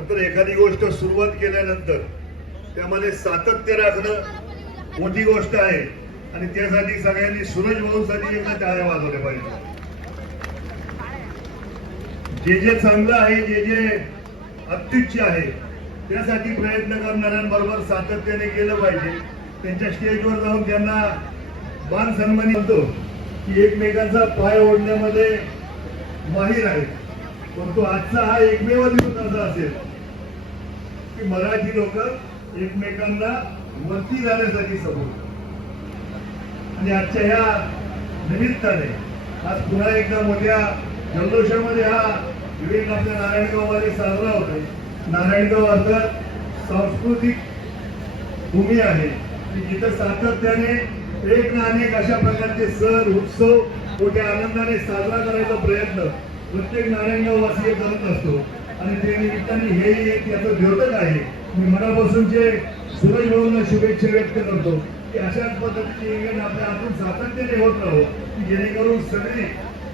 तर एखादी गोष्ट सुरुवात केल्यानंतर त्यामध्ये सातत्य राखणं मोठी गोष्ट आहे. आणि त्यासाठी सगळ्यांनी सूरज भाऊसाठी एकदा टाळ्या वाजवल्या पाहिजे. जे जे चांगलं आहे जे जे अत्युच्च आहे त्यासाठी प्रयत्न करणाऱ्यांबरोबर सातत्याने केलं पाहिजे. त्यांच्या स्टेजवर जाऊन त्यांना मान सन्मानी होतो की एकमेकांचा पाय ओढण्यामध्ये माहीर आहे परंतु आजचा हा एकमेव दिवस असा असेल. की मराठी लोक एकमेकांना वरती जाण्यासाठी समोर. आणि आजच्या ह्या निमित्ताने आज पुन्हा एकदा मोठ्या जल्लोषामध्ये हा विवेक आपल्या नारायणगावमध्ये साजरा होतोय. नारायणगाव अर्थात सांस्कृतिक भूमी आहे. की जिथं सातत्याने एक ना अनेक अशा प्रकारचे सण उत्सव मोठ्या आनंदाने साजरा करायचा प्रयत्न प्रत्येक नारायणगाववासीय करत असतो. आणि ते निमित्ताने हे एक याचं द्योतक आहे. मी मनापासून जे सूरज भाऊंना शुभेच्छा व्यक्त करतो की अशाच पद्धतीचे इव्हेंट आपल्या हातून सातत्याने होत राहो की जेणेकरून सगळी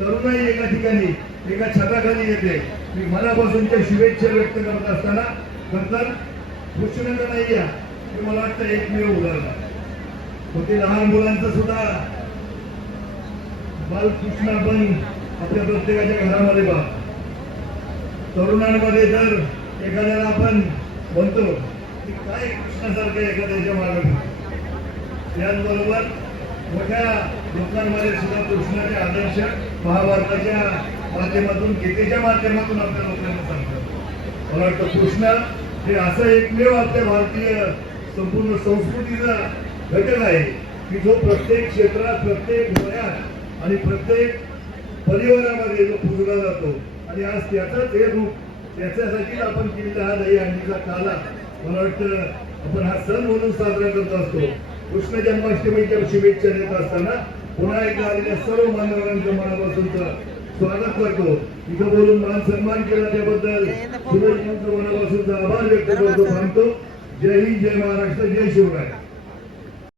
तरुणाई एका ठिकाणी एका छताखाली येते. मी मनापासून त्या शुभेच्छा व्यक्त करत असताना नंतर कृष्णाचं नाही या हे मला वाटतं एकमेव उदाहरण होते लहान मुलांचं सुद्धा बालकृष्ण आपण आपल्या प्रत्येकाच्या घरामध्ये बा तरुणांमध्ये जर एखाद्याला आपण म्हणतो की काय कृष्णासारखं एखाद्याच्या मागे त्याचबरोबर मोठ्या लोकांमध्ये सुद्धा कृष्णाचे आदर्श महाभारताच्या माध्यमातून गीतेच्या माध्यमातून आपल्या लोकांना सांगतात. मला वाटतं कृष्ण हे असं एकमेव आपल्या भारतीय संपूर्ण संस्कृतीचा घटक आहे की जो प्रत्येक क्षेत्रात प्रत्येक वयात आणि प्रत्येक परिवारामध्ये जो पुजला जातो. आणि आज त्याचंच हे रूप त्याच्यासाठीच आपण केलेला हा दही हंडीचा काला. मला वाटतं आपण हा सण म्हणून साजरा करत असतो. कृष्ण जन्माष्टमीच्या शुभेच्छा देत असताना पुन्हा एकदा आलेल्या सर्व मान्यवरांचं मनापासूनचं स्वागत करतो. इथं बोलून मान सन्मान केला त्याबद्दल. मनापासूनचा आभार व्यक्त करतो सांगतो जय हिंद जय महाराष्ट्र जय शिवराय.